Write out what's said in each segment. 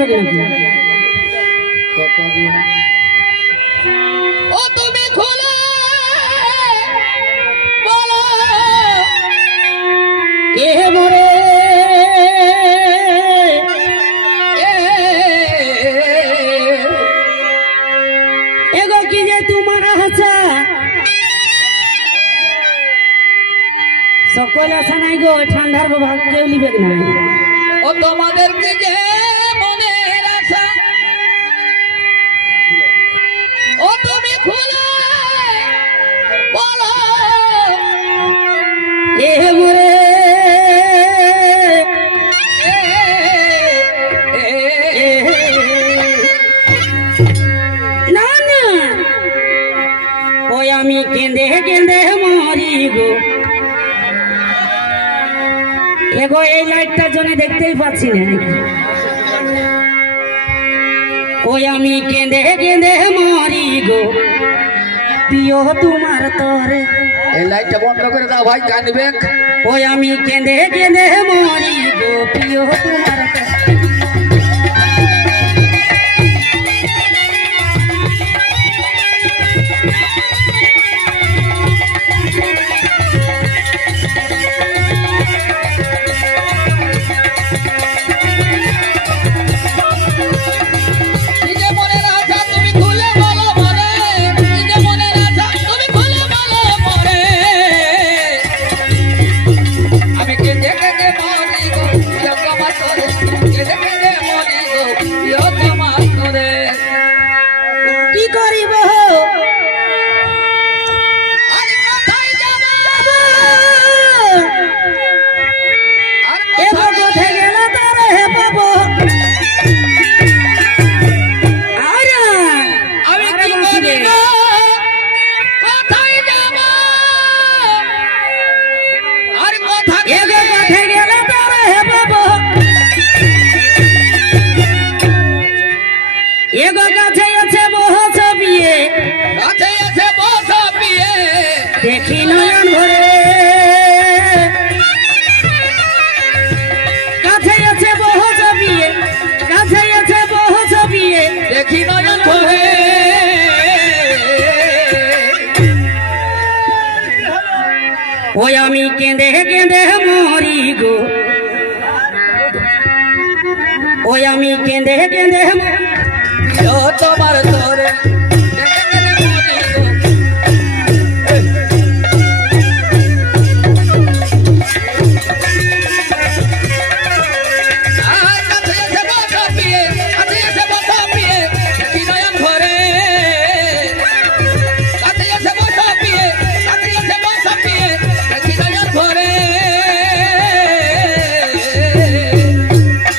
যাবে নাকি ও তুমি খুলে বলো কে মোরে এগো কি যে তোমার হাসা সকল আশা নাই গো ঠান্ডার ভাগ কেউ লিবে নাই ও তোমাদেরকে যে মনের আশা ও তুমি খুলে বলো এ মোরে না না ওই আমি কেঁদে কেঁদে মরি গো এগো এই লাইটটার জন্য দেখতেই পাচ্ছি না ওই আমি কেঁদে কেঁদে মরি গো প্রিয় তোমার তরে এই লাইটটা বন্ধ করে দাও ভাই কাঁদবে ওই আমি কেঁদে কেঁদে মরি গো প্রিয় তোমার তরে কি করিব কোথায় গেল তার হে পাবো আমি কি করিব কোথায় যাব আর কোথায় এগো কোথায় গেল তার হে পাবো এগো কাছে আছে বহু ছবিয়ে কাছে আছে বস পিয়ে দেখি নয়ন ভরে কাছে আছে বহু ছবিয়ে কাছে আছে বহু ছবিয়ে দেখি নয়ন ভরে ওই আমি কেঁদে কেঁদে মরি গো ওই আমি কেঁদে কেঁদে তোমার তোরে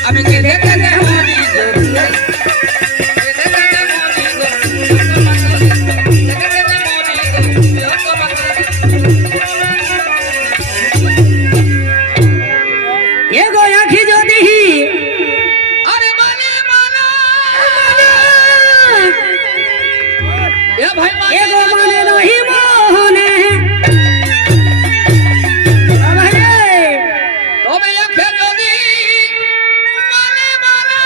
আমি কেঁদে কেঁদে মরি এগো আখি যদি আরে মানে মানা এ ভাই এগো মানে নহি মোহনে তবে একে যদি মানে মানা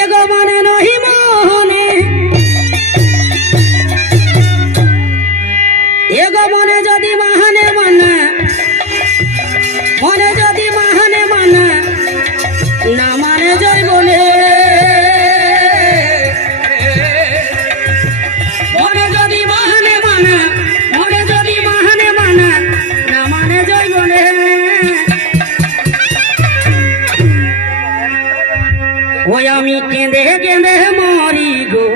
এগো মানে নহি মোহনে এগো মনে যদি মাহানে মানা মনে যদি মাহানে মানা না মানে জয় বলে মনে যদি মাহানে মানা মনে যদি মাহানে মানা না মানে জয় বলে ওই আমি কেঁদে কেঁদে মরি গো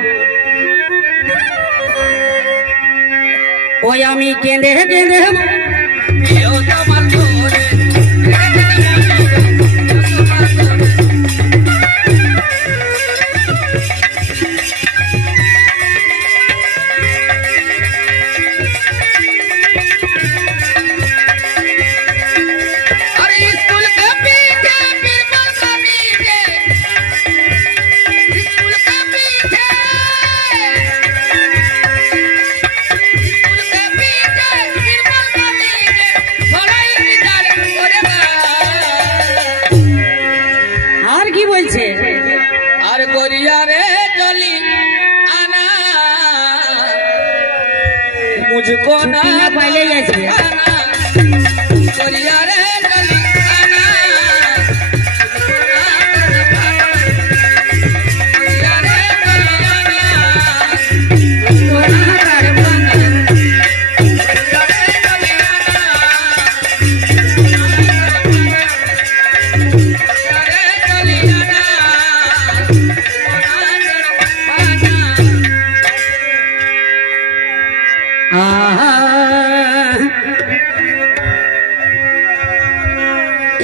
ওই আমি কেঁদে কেঁদে তোমার তোরে रे जली आना मुझको ना छुट्टी ना पहले ही ऐसे है। आना कोरिया रे जली आना कोरिया रे जली आना कोना हटाड़े बंद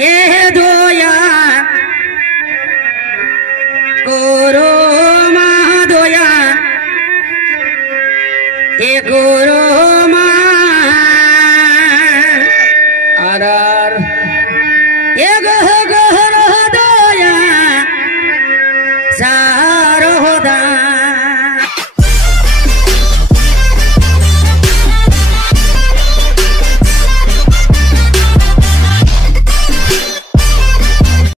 ये दोया कोरो महादोया ये कोरो